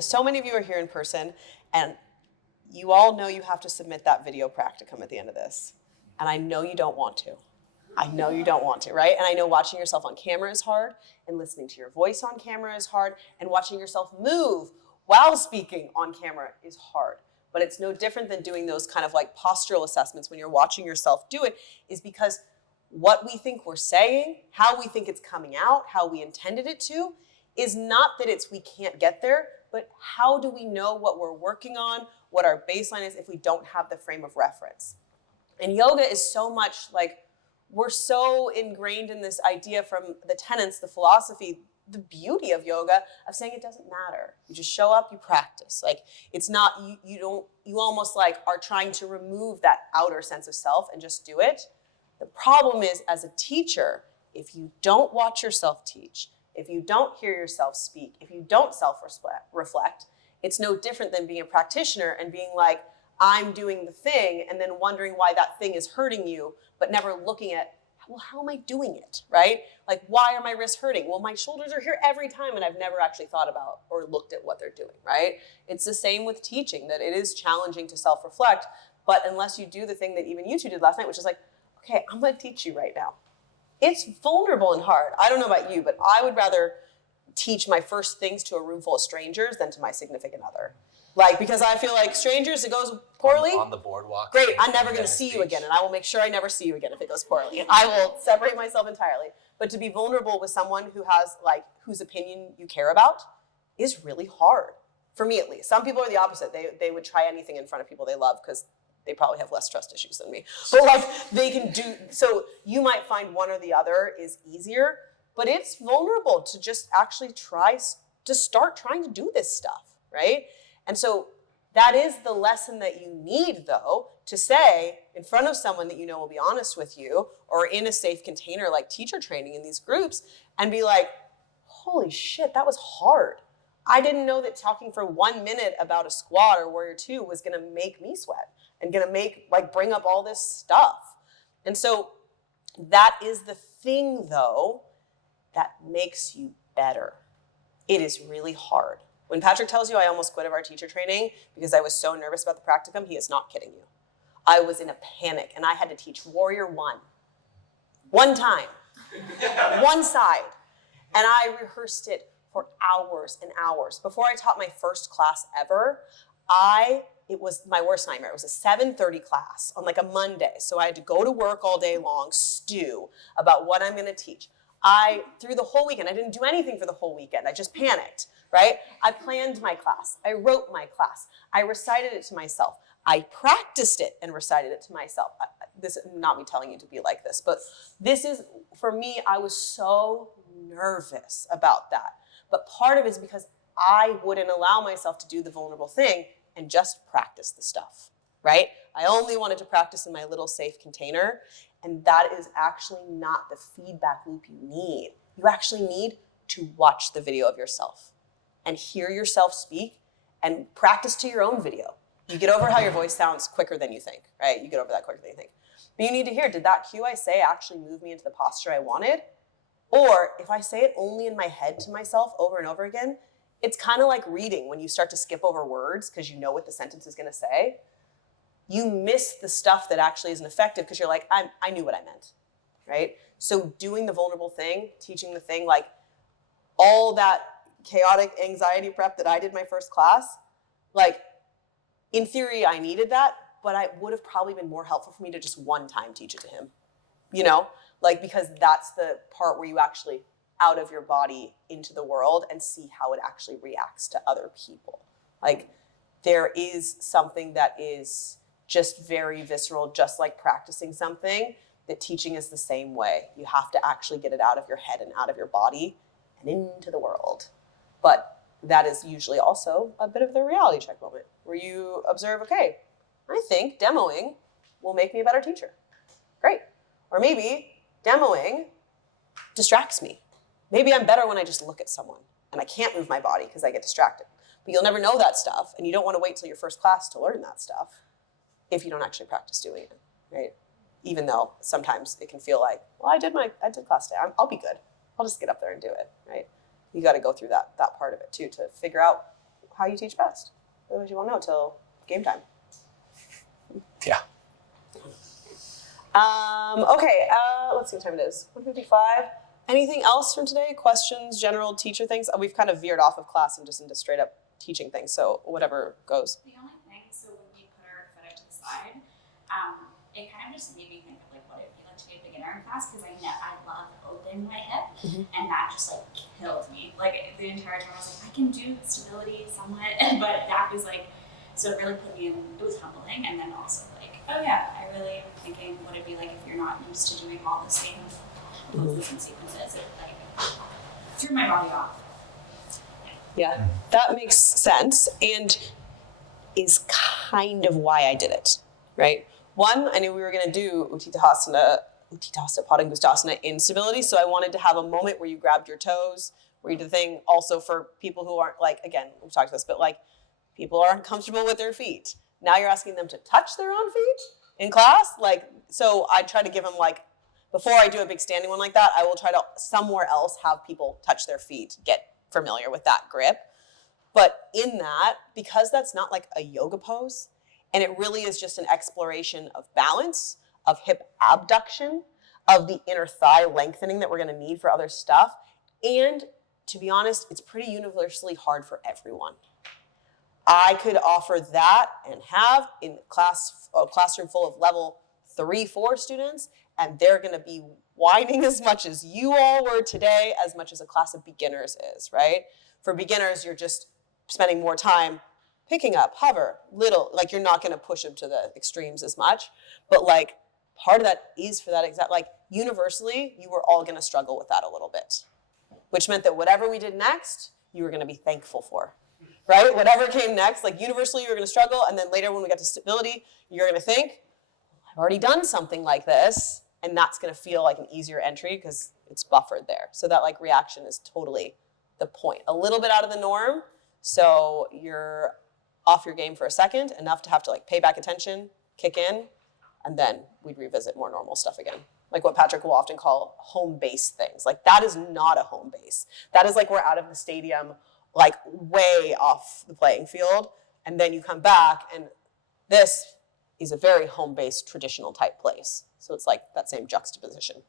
So many of you are here in person, and you all know you have to submit that video practicum at the end of this. And I know you don't want to. I know you don't want to, right? And I know watching yourself on camera is hard, and listening to your voice on camera is hard, and watching yourself move while speaking on camera is hard. But it's no different than doing those kind of like postural assessments when you're watching yourself do it, is because what we think we're saying, how we think it's coming out, how we intended it to, is not that it's we can't get there, but how do we know what we're working on, what our baseline is if we don't have the frame of reference? And yoga is so much like, we're so ingrained in this idea from the tenets, the philosophy, the beauty of yoga of saying it doesn't matter. You just show up, you practice. Like it's not, you almost like are trying to remove that outer sense of self and just do it. The problem is, as a teacher, if you don't watch yourself teach, if you don't hear yourself speak, if you don't self-reflect, it's no different than being a practitioner and being like, I'm doing the thing, and then wondering why that thing is hurting you, but never looking at, well, how am I doing it, right? Like, why are my wrists hurting? Well, my shoulders are here every time, and I've never actually thought about or looked at what they're doing, right? It's the same with teaching, that it is challenging to self-reflect, but unless you do the thing that even you two did last night, which is like, okay, I'm gonna teach you right now. It's vulnerable and hard. I don't know about you, but I would rather teach my first things to a room full of strangers than to my significant other. Like, because I feel like strangers, it goes poorly. On the boardwalk. Great, I'm never gonna see you again, and I will make sure I never see you again if it goes poorly. I will separate myself entirely. But to be vulnerable with someone who has, like, whose opinion you care about is really hard. For me, at least. Some people are the opposite. They would try anything in front of people they love because they probably have less trust issues than me. But like, they can do, so you might find one or the other is easier, but it's vulnerable to just actually try to start trying to do this stuff, right? And so that is the lesson that you need, though, to say in front of someone that you know will be honest with you, or in a safe container like teacher training in these groups, and be like, holy shit, that was hard. I didn't know that talking for 1 minute about a squat or warrior two was gonna make me sweat and gonna bring up all this stuff. And so that is the thing, though, that makes you better. It is really hard. When Patrick tells you I almost quit of our teacher training because I was so nervous about the practicum, he is not kidding you. I was in a panic, and I had to teach warrior one time, one side. And I rehearsed it for hours and hours. Before I taught my first class ever, it was my worst nightmare. It was a 7:30 class on like a Monday. So I had to go to work all day long, stew about what I'm gonna teach. Through the whole weekend, I didn't do anything for the whole weekend. I just panicked, right? I planned my class. I wrote my class. I recited it to myself. I practiced it and recited it to myself. This is not me telling you to be like this, but this is, for me, I was so nervous about that. But part of it is because I wouldn't allow myself to do the vulnerable thing and just practice the stuff, right? I only wanted to practice in my little safe container, and that is actually not the feedback loop you need. You actually need to watch the video of yourself and hear yourself speak and practice to your own video. You get over how your voice sounds quicker than you think, right? You get over that quicker than you think. But you need to hear, did that cue I say actually move me into the posture I wanted? Or if I say it only in my head to myself over and over again, it's kind of like reading when you start to skip over words because you know what the sentence is gonna say. You miss the stuff that actually isn't effective because you're like, I knew what I meant, right? So doing the vulnerable thing, teaching the thing, like all that chaotic anxiety prep that I did my first class, like in theory I needed that, but it would have probably been more helpful for me to just one time teach it to him, you know? Like, because that's the part where you actually out of your body into the world and see how it actually reacts to other people. Like there is something that is just very visceral, just like practicing something, that teaching is the same way. You have to actually get it out of your head and out of your body and into the world. But that is usually also a bit of the reality check moment where you observe, okay, I think demoing will make me a better teacher. Great. Or maybe demoing distracts me. Maybe I'm better when I just look at someone and I can't move my body because I get distracted. But you'll never know that stuff, and you don't want to wait till your first class to learn that stuff if you don't actually practice doing it, right? Even though sometimes it can feel like, well, I did class today. I'll be good. I'll just get up there and do it, right? You got to go through that part of it too to figure out how you teach best. Otherwise you won't know till game time. Yeah. Okay, let's see what time it is. 1:55. Anything else from today? Questions, general teacher things? We've kind of veered off of class and just into straight up teaching things, so whatever goes. The only thing, so when we put our foot out to the side, it kind of just made me think of like what it'd be like to be a beginner in class, because I love opening my hip, and that just like killed me. Like the entire time I was like, I can do stability somewhat, but that was like, so it really put me in, it was humbling, and then also like, oh yeah, I really am thinking what it'd be like if you're not used to doing all the same poses and sequences. It like threw my body off. Yeah, that makes sense, and is kind of why I did it, right? One, I knew we were going to do Utthita Padangusthasana in stability, so I wanted to have a moment where you grabbed your toes, where you did the thing. Also for people who aren't, like, again, we've talked about this, but like people aren't comfortable with their feet. Now you're asking them to touch their own feet in class, like, so I try to give them, like, before I do a big standing one like that, I will try to somewhere else have people touch their feet, get familiar with that grip. But in that, because that's not like a yoga pose, and it really is just an exploration of balance, of hip abduction, of the inner thigh lengthening that we're going to need for other stuff. And to be honest, it's pretty universally hard for everyone. I could offer that and have in a classroom full of level 3-4 students, and they're going to be whining as much as you all were today, as much as a class of beginners is, right? For beginners, you're just spending more time picking up, hover, little, like you're not going to push them to the extremes as much. But like part of that is for that exact, like universally, you were all going to struggle with that a little bit, which meant that whatever we did next, you were going to be thankful for, right? Whatever came next, like universally, you were going to struggle. And then later when we got to stability, you're going to think, I've already done something like this. And that's going to feel like an easier entry because it's buffered there. So that like reaction is totally the point. A little bit out of the norm. So you're off your game for a second, enough to have to like pay back attention, kick in, and then we'd revisit more normal stuff again. Like what Patrick will often call home base things. Like that is not a home base. That is like we're out of the stadium, like way off the playing field. And then you come back and this is a very home-based traditional type place. So it's like that same juxtaposition.